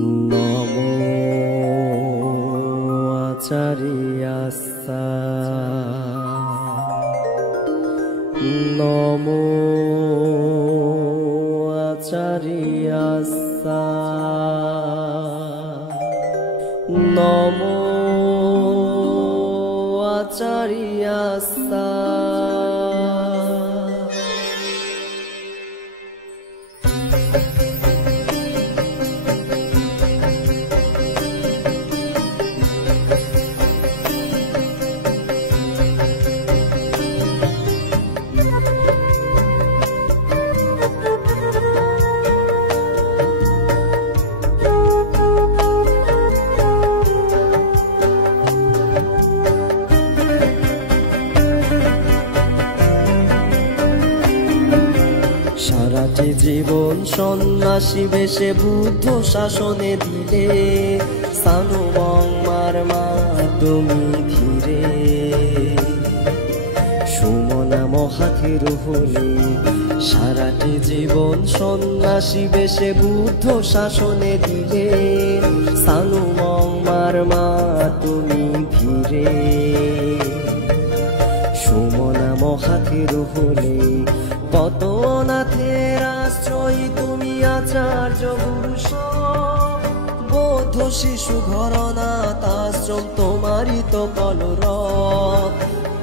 নমো আচার্যাস্তা নমো আচার্যাস্তা নমো আচার্যাস্তা সারাটি জীবন সন্ন্যাসী বেশে বুদ্ধ শাসনে দিলে সানুবংমার মা তুমি ধীরে সুমনা মহাথির হলে সারাটি জীবন সন্ন্যাসী বেশে বুদ্ধ শাসনে দিলে সানুবংমার মা তুমি ধীরে সুমনা মহাথির হলে কত অনাথের আশ্রয় তুমি আচার্য পুরুষ বৌদ্ধ শিশু ঘরনাথ আশ্রম তোমারই তো কলরব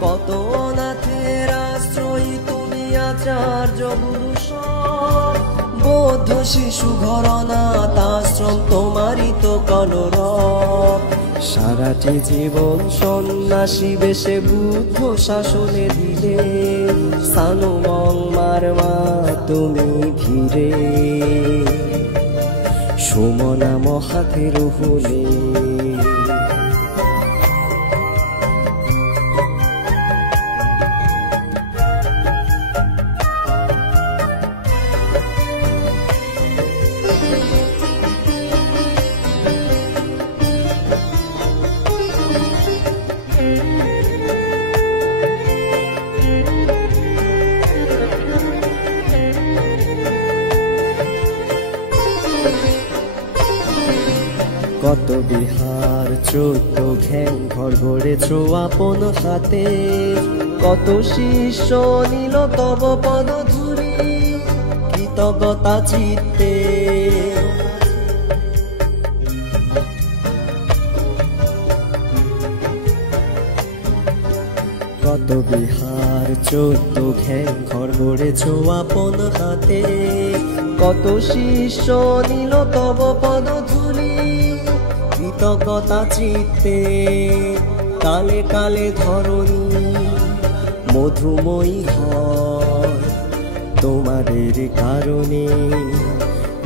কত অনাথের আশ্রয় তুমি আচার্য পুরুষ বৌদ্ধ শিশু ঘরনাথ আশ্রম তোমারই তো কলরব সারাটি জীবন সন্ন্যাসী বেশে বুদ্ধ শাসনে দিলে সানুবংমার মা তুমি ধীরে সুমনা মহাথির হলে কত বিহার 14 ঘ্যাং ঘর গড়েছ আপন হাতে কত শিষ্য নীল তব পদ ধুরি কৃতজ্ঞতা চিত্তে কত বিহার 14 ঘ্যাং ঘর গড়েছ আপন হাতে কত শিষ্য নীল তব পদ ধুলি কৃতজ্ঞতা চিত্তে কালে কালে ধরণী মধুময়ী হয় তোমাদের কারণে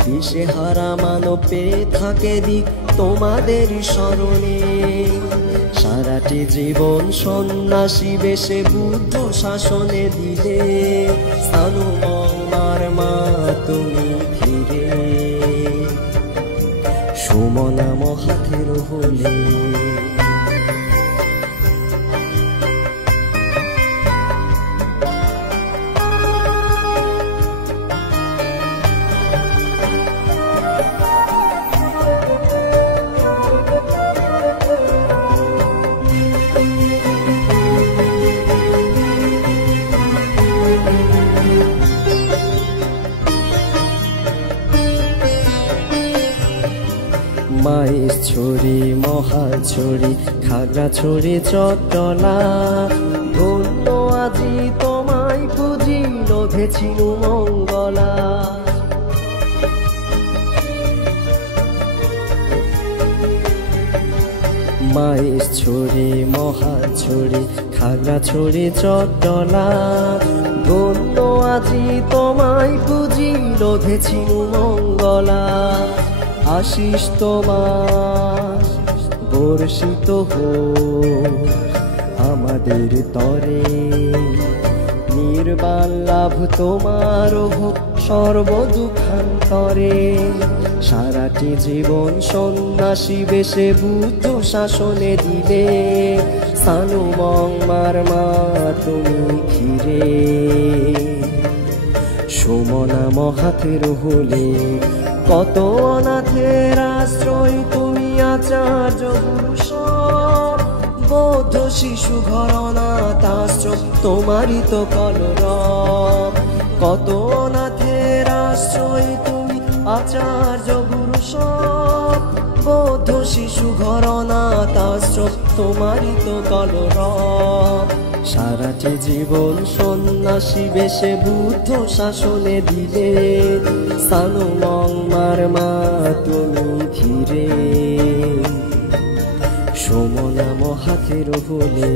দিশেহারা মানবে থাকে দিক তোমাদের স্মরণে সারাটি জীবন সন্ন্যাসী বেশে বুদ্ধ শাসনে দিলে সানুবংমার মা তুমি ধীরে সুমনা মহাথির হলে মাহেশছড়ি মহালছড়ি খাগড়াছড়ি চট্টলা ধন্য আজি তোমায় পুজি লোভেছিনু মঙ্গলা মাহেশছড়ি মহালছড়ি খাগড়াছড়ি চট্টলা ধন্য আজি তোমায় পুজি লোভেছিনু মঙ্গলা আশিস তোমার বর্ষিত হোক আমাদের তরে নির্বাণ লাভ তোমার হোক সর্বদুঃখান্তরে সারাটি জীবন সন্ন্যাসী বেশে বুদ্ধ শাসনে দিলে সানুবংমার মা তুমি ধীরে সুমনা মহাথির হলে কত অনাথেরা আশ্রয় তুমি আচার্য পুরুষ বৌদ্ধ শিশু ঘরনাথ আশ্রয় তোমারই তো কলরব কত অনাথের আশ্রয় তুমি আচার্য পুরুষ বৌদ্ধ শিশু ঘরনাথ আশ্রয় তোমারই তো কলরব সারাটি জীবন সন্ন্যাসী বেশে বুদ্ধ শাসনে দিলে সানুমংমার মা তুমি ধীরে সোমনাম হাতের হলে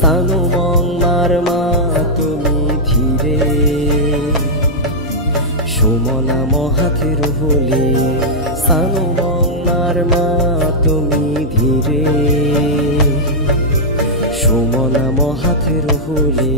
সানুমংমার মা তুমি ধীরে সোমনাম হাতের হলে সানুমংমার মা তুমি ধীরে সোমনাম হাতের হলে